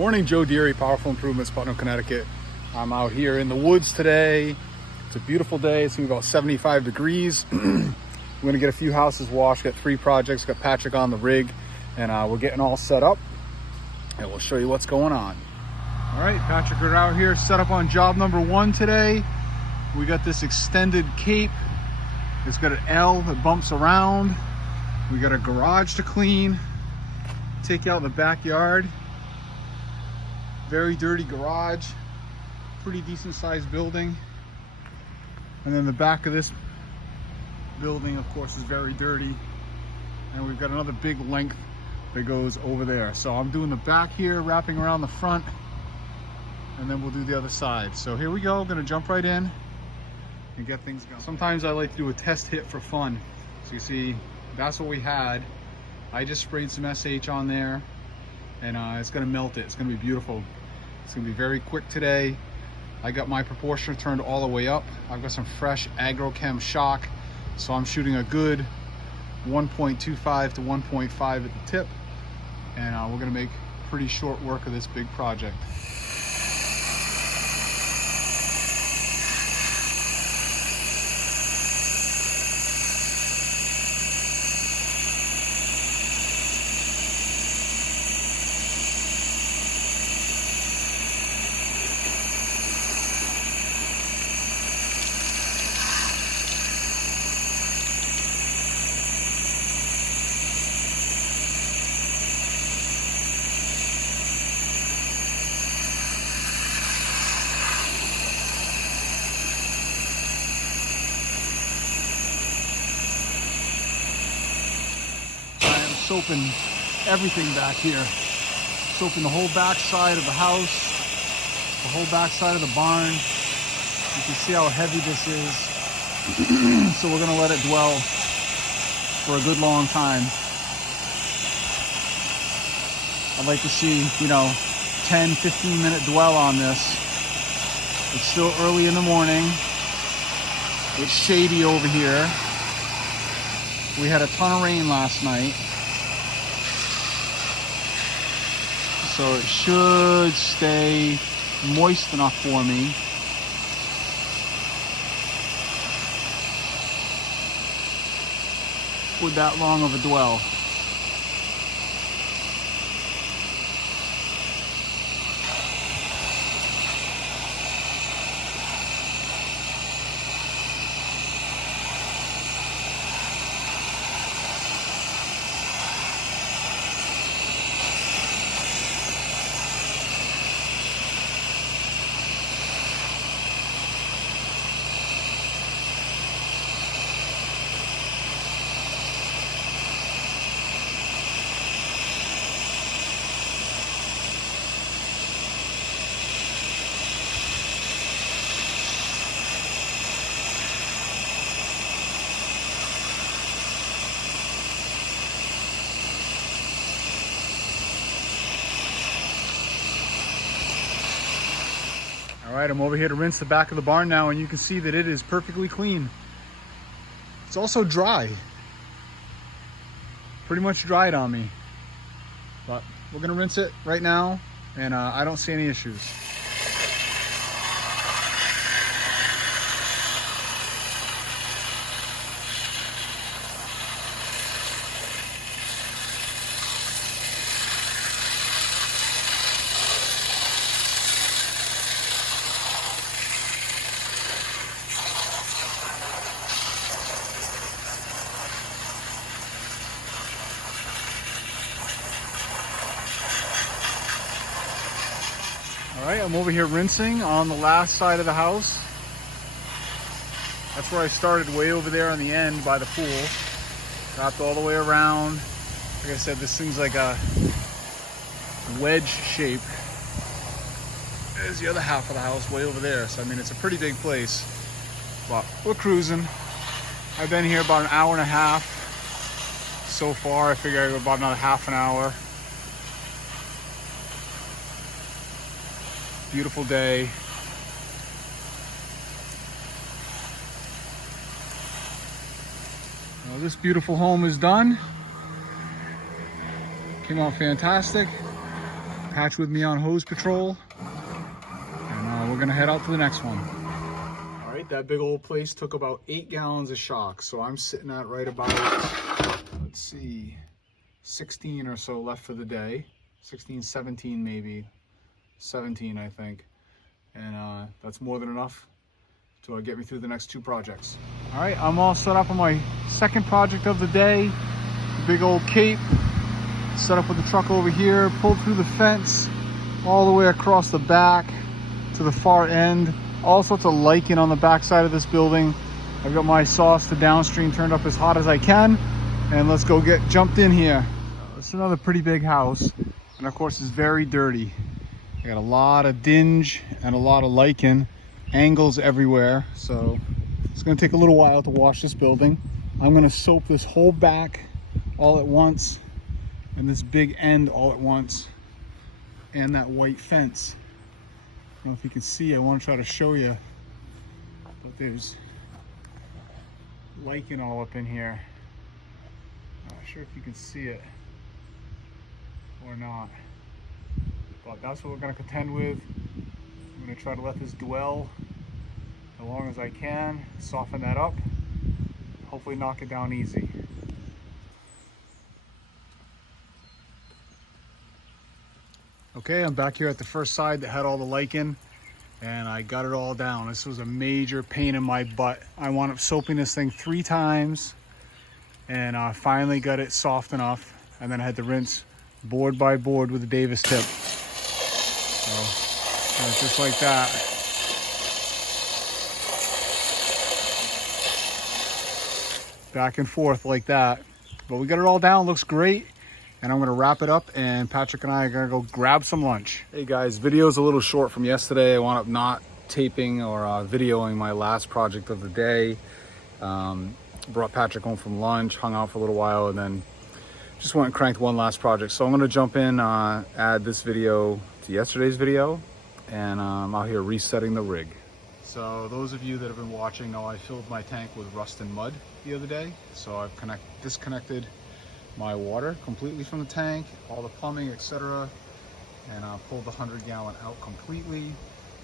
Morning, Joe Deary, Powerful Improvements, Putnam, Connecticut. I'm out here in the woods today. It's a beautiful day. It's gonna be about 75 degrees. We're gonna get a few houses washed. Got 3 projects. Got Patrick on the rig, and we're getting all set up. And we'll show you what's going on. All right, Patrick, we're out here set up on job number 1 today. We got this extended cape. It's got an L that bumps around. We got a garage to clean. Take out the backyard. Very dirty garage. Pretty decent sized building. And then the back of this building, of course, is very dirty. And we've got another big length that goes over there. So I'm doing the back here, wrapping around the front, and then we'll do the other side. So here we go, gonna jump right in and get things going. Sometimes I like to do a test hit for fun. So you see, that's what we had. I just sprayed some SH on there, and it's gonna melt it. It's gonna be beautiful. It's gonna be very quick today. I got my proportioner turned all the way up. I've got some fresh agrochem shock, so I'm shooting a good 1.25 to 1.5 at the tip, and we're gonna make pretty short work of this big project. Soaping everything back here. Soaping the whole back side of the house, the whole back side of the barn. You can see how heavy this is. So we're gonna let it dwell for a good long time. I'd like to see, 10, 15-minute dwell on this. It's still early in the morning. It's shady over here. We had a ton of rain last night. So it should stay moist enough for me. With that long of a dwell. All right, I'm over here to rinse the back of the barn now, and you can see that it is perfectly clean. It's also dry. Pretty much dried on me. But we're gonna rinse it right now, and I don't see any issues. All right, I'm over here rinsing on the last side of the house. That's where I started, way over there on the end by the pool. Wrapped all the way around. Like I said, this thing's like a wedge shape. There's the other half of the house way over there. So I mean, it's a pretty big place, but we're cruising. I've been here about an hour and a half so far. I figure I go about another half an hour. Beautiful day. Well, this beautiful home is done. Came out fantastic. patch with me on hose patrol, and we're gonna head out to the next one. All right, that big old place took about 8 gallons of shock, so I'm sitting at right about, let's see, 16 or so left for the day. 16, 17 maybe, 17 I think, and that's more than enough to get me through the next 2 projects. All right, I'm all set up on my second project of the day. Big old cape, set up with the truck over here, pulled through the fence all the way across the back to the far end. All sorts of lichen on the back side of this building. I've got my sauce to downstream turned up as hot as I can, and let's go get jumped in here. It's another pretty big house, and of course it's very dirty. I got a lot of dinge and a lot of lichen, angles everywhere, so it's going to take a little while to wash this building. I'm going to soap this whole back all at once, and this big end all at once, and that white fence. I don't know if you can see, I want to try to show you, but there's lichen all up in here. Not sure if you can see it or not, but that's what we're going to contend with. I'm going to try to let this dwell as long as I can, soften that up, hopefully knock it down easy. Okay, I'm back here at the first side that had all the lichen, and I got it all down. This was a major pain in my butt. I wound up soaping this thing 3 times, and I finally got it soft enough, and then I had to rinse board by board with a Davis tip. So just like that. Back and forth like that. But we got it all down, looks great. And I'm gonna wrap it up, and Patrick and I are gonna go grab some lunch. Hey guys, video's a little short from yesterday. I wound up not taping or videoing my last project of the day. Brought Patrick home from lunch, hung out for a little while, and then just went and cranked one last project. So I'm gonna jump in, add this video to yesterday's video, and I'm out here resetting the rig. So those of you that have been watching know I filled my tank with rust and mud the other day. So I've disconnected my water completely from the tank, all the plumbing, etc., and pulled the 100-gallon out completely.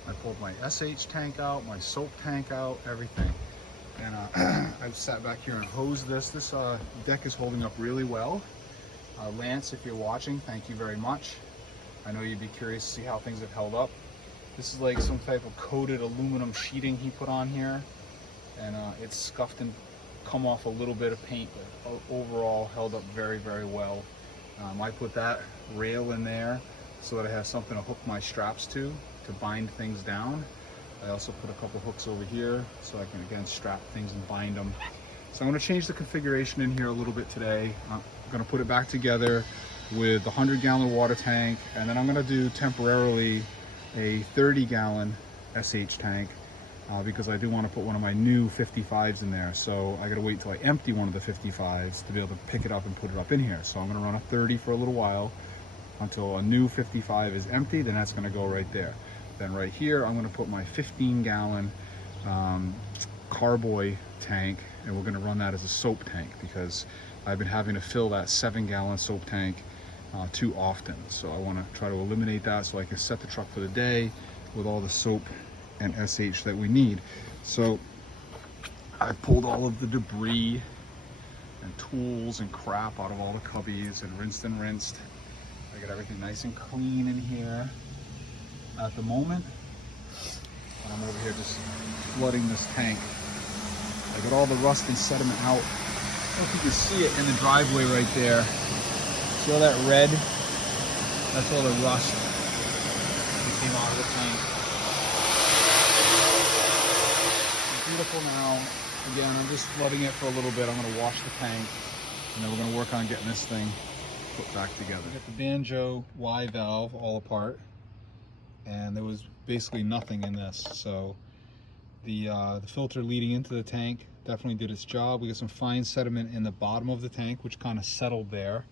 I pulled my SH tank out, my soap tank out, everything. And I've sat back here and hosed this. This deck is holding up really well. Lance, if you're watching, thank you very much. I know you'd be curious to see how things have held up. This is like some type of coated aluminum sheeting he put on here, and it's scuffed and come off a little bit of paint, but overall held up very, very well. I put that rail in there so that I have something to hook my straps to bind things down. I also put a couple hooks over here so I can again strap things and bind them. So I'm going to change the configuration in here a little bit today. I'm going to put it back together with the 100-gallon water tank, and then I'm going to do temporarily a 30-gallon SH tank. Because I do want to put one of my new 55s in there, so I gotta wait till I empty one of the 55s to be able to pick it up and put it up in here. So I'm gonna run a 30 for a little while until a new 55 is empty, then that's gonna go right there. Then right here I'm gonna put my 15-gallon carboy tank, and we're gonna run that as a soap tank because I've been having to fill that 7-gallon soap tank too often. So I want to try to eliminate that so I can set the truck for the day with all the soap and SH that we need. So I've pulled all of the debris and tools and crap out of all the cubbies and rinsed. I got everything nice and clean in here at the moment, and I'm over here just flooding this tank. I got all the rust and sediment out. I don't know if you can see it in the driveway right there. See all that red? That's all the rust that came out of the tank. Beautiful now. Again, I'm just flooding it for a little bit. I'm going to wash the tank, and then we're going to work on getting this thing put back together. Got the banjo Y valve all apart, and there was basically nothing in this. So the filter leading into the tank definitely did its job. We got some fine sediment in the bottom of the tank, which kind of settled there,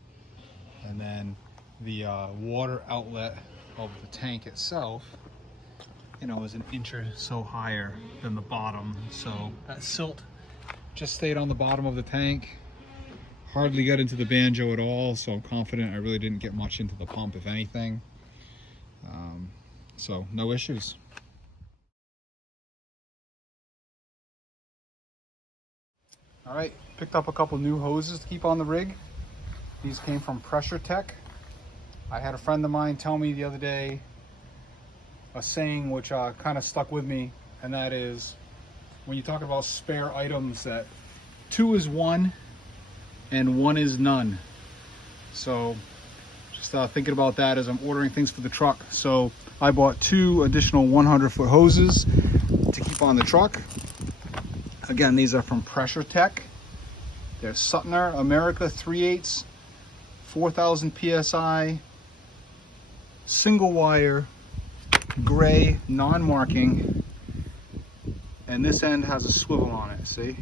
and then the water outlet of the tank itself, you know, is an inch or so higher than the bottom. So that silt just stayed on the bottom of the tank. Hardly got into the banjo at all, so I'm confident I really didn't get much into the pump, if anything. So no issues. All right, picked up a couple new hoses to keep on the rig. These came from Pressure Tech. I had a friend of mine tell me the other day a saying which kind of stuck with me, and that is, when you talk about spare items, that 2 is 1 and 1 is none. So just thinking about that as I'm ordering things for the truck. So I bought 2 additional 100-foot hoses to keep on the truck. Again, these are from Pressure Tech. They're Suttner America 3/8, 4,000 PSI, single wire, gray, non-marking, and this end has a swivel on it, see?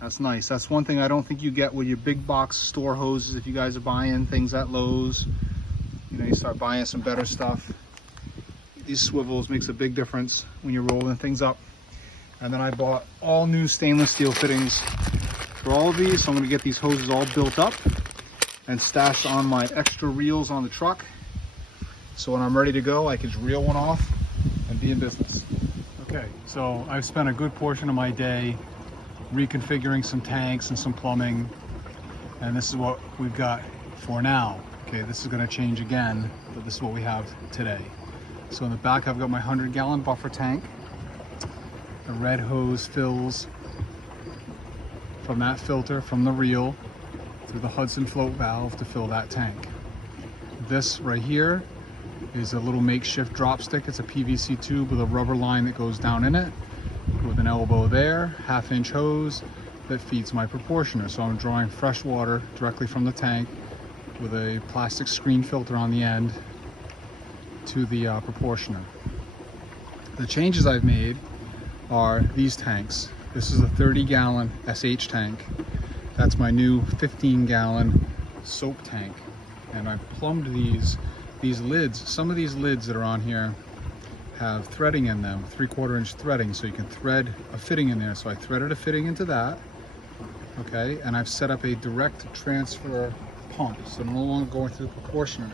That's nice. That's one thing I don't think you get with your big box store hoses. If you guys are buying things at Lowe's, you know, you start buying some better stuff. These swivels makes a big difference when you're rolling things up. And then I bought all new stainless steel fittings for all of these. So I'm gonna get these hoses all built up and stashed on my extra reels on the truck. So when I'm ready to go, I can just reel one off and be in business. Okay, so I've spent a good portion of my day reconfiguring some tanks and some plumbing, and this is what we've got for now. Okay, this is going to change again, but this is what we have today. So in the back I've got my 100-gallon buffer tank. The red hose fills from that filter from the reel through the Hudson float valve to fill that tank. This right here is a little makeshift drop stick. It's a PVC tube with a rubber line that goes down in it, with an elbow there, 1/2-inch hose that feeds my proportioner. So I'm drawing fresh water directly from the tank with a plastic screen filter on the end to the proportioner. The changes I've made are these tanks. This is a 30-gallon SH tank. That's my new 15-gallon soap tank. And I plumbed these lids. Some of these lids that are on here have threading in them, 3/4 inch threading, so you can thread a fitting in there. So I threaded a fitting into that, okay, and I've set up a direct transfer pump, so I'm no longer going through the proportioner.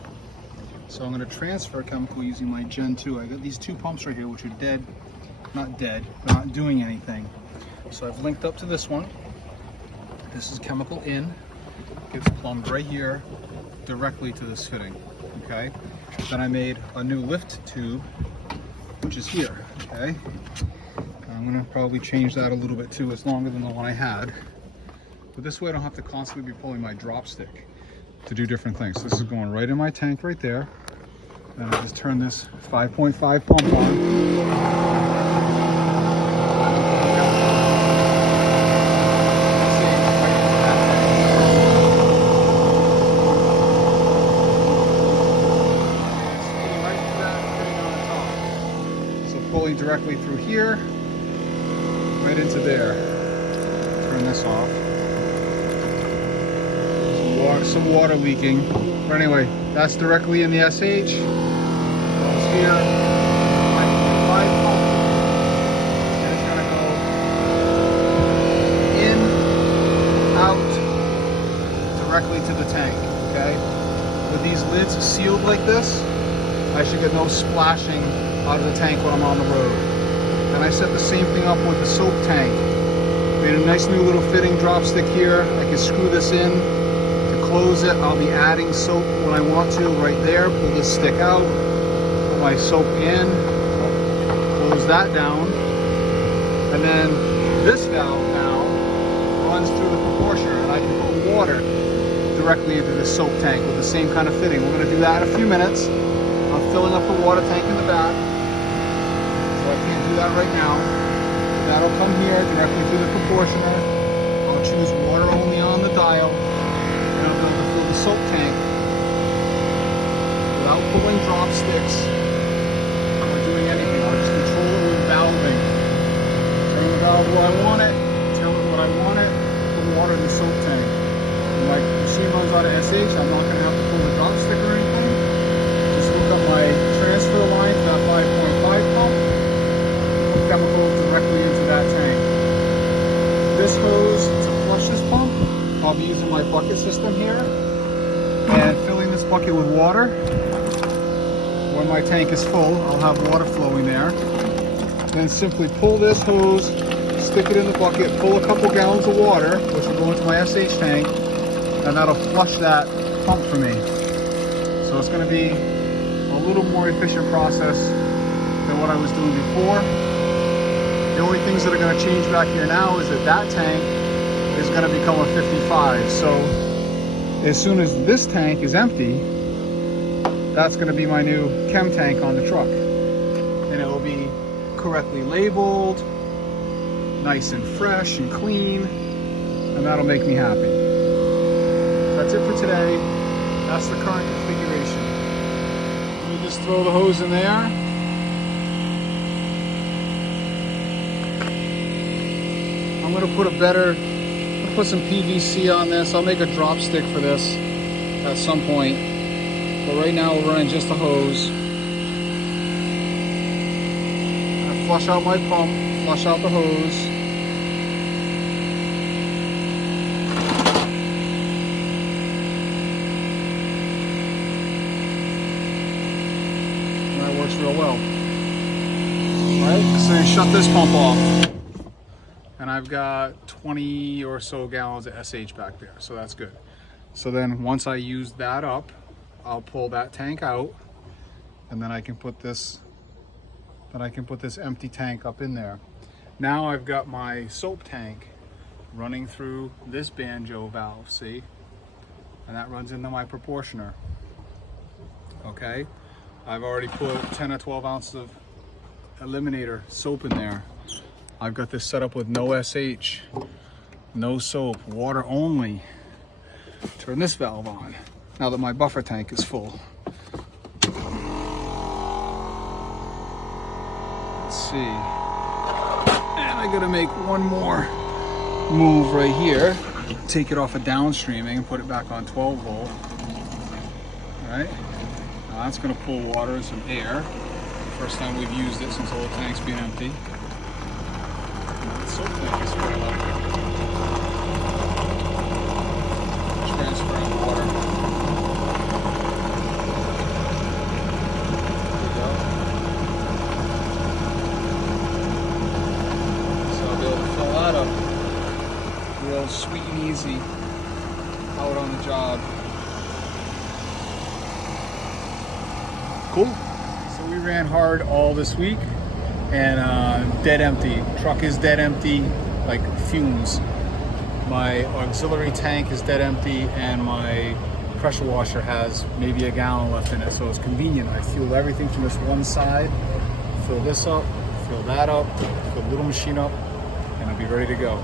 So I'm going to transfer chemical using my Gen 2. I got these 2 pumps right here, which are dead, not dead, but not doing anything. So I've linked up to this one. This is chemical in, gets plumbed right here directly to this fitting, okay. Then I made a new lift tube, which is here, okay. I'm gonna probably change that a little bit too. It's longer than the one I had, but this way I don't have to constantly be pulling my drop stick to do different things. So this is going right in my tank right there. Then I just turn this 5.5 pump on. Pulling directly through here, right into there. Turn this off. Some water leaking. But anyway, that's directly in the SH. Goes here. 5.5 pump. And it's gonna go in, out, directly to the tank. Okay? With these lids sealed like this, I should get no splashing out of the tank when I'm on the road. And I set the same thing up with the soap tank. Made a nice new little fitting drop stick here. I can screw this in to close it. I'll be adding soap when I want to right there. Pull this stick out, put my soap in, close that down, and then this valve now runs through the proportioner, and I can put water directly into the soap tank with the same kind of fitting. We're going to do that in a few minutes. I'm filling up the water tank in the back, so I can't do that right now. That'll come here directly through the proportioner. I'll choose water only on the dial, and I'm going to fill the soap tank without pulling drop sticks or doing anything. I'll just control it with valving. Turn the valve where I want it, tell it what I want it, put water in the soap tank. When my machine runs out of SH, I'm not going to have to pull the drop stick or anything. Just hook up my transfer line to that 5.5 pump, put chemicals directly into that tank. This hose, to flush this pump, I'll be using my bucket system here. and filling this bucket with water. When my tank is full, I'll have water flowing there. Then simply pull this hose, stick it in the bucket, pull a couple gallons of water, which will go into my SH tank, and that'll flush that pump for me. So it's going to be a little more efficient process than what I was doing before. The only things that are going to change back here now is that that tank is going to become a 55. So as soon as this tank is empty, that's going to be my new chem tank on the truck. And it will be correctly labeled, nice and fresh and clean, and that'll make me happy. That's it for today. That's the current configuration. Let me just throw the hose in there. I'm going to put some PVC on this. I'll make a drop stick for this at some point. But right now we're running just the hose. I flush out my pump, flush out the hose. And that works real well. Alright, so you shut this pump off. And I've got 20 or so gallons of SH back there, so that's good. So then once I use that up, I'll pull that tank out, and then I can put this empty tank up in there. Now I've got my soap tank running through this banjo valve, see? And that runs into my proportioner. Okay? I've already put 10 or 12 ounces of eliminator soap in there. I've got this set up with no SH, no soap, water only. Turn this valve on now that my buffer tank is full. Let's see. And I gotta make one more move right here. Take it off of downstreaming and put it back on 12 volt. All right. Now that's gonna pull water and some air. First time we've used it since all the tank's been empty. The soap tank is full up. Transferring water. There we go. So I'll be able to fill that up real sweet and easy out on the job. Cool. So we ran hard all this week and dead empty. Truck is dead empty, like fumes. My auxiliary tank is dead empty, and my pressure washer has maybe a gallon left in it, so it's convenient. I fuel everything from this one side, fill this up, fill that up, fill the little machine up, and I'll be ready to go.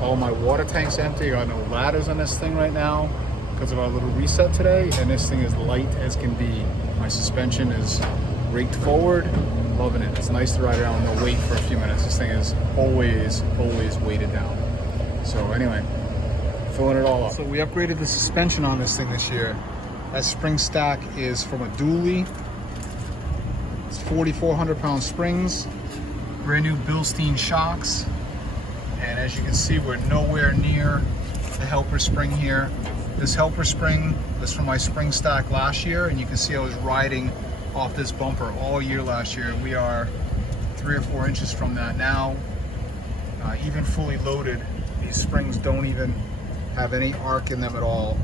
All my water tank's empty. I got no ladders on this thing right now because of our little reset today, and this thing is light as can be. My suspension is raked forward. Loving it. It's nice to ride around with no weight for a few minutes. This thing is always weighted down. So anyway, filling it all up. So we upgraded the suspension on this thing this year. That spring stack is from a dually. It's 4,400 pound springs, brand new Bilstein shocks. And as you can see, we're nowhere near the helper spring here. This helper spring was from my spring stack last year, and you can see I was riding off this bumper all year last year. We are 3 or 4 inches from that now. Even fully loaded, these springs don't even have any arch in them at all.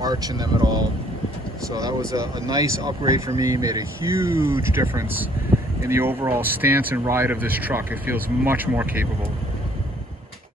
So that was a nice upgrade for me. Made a huge difference in the overall stance and ride of this truck. It feels much more capable.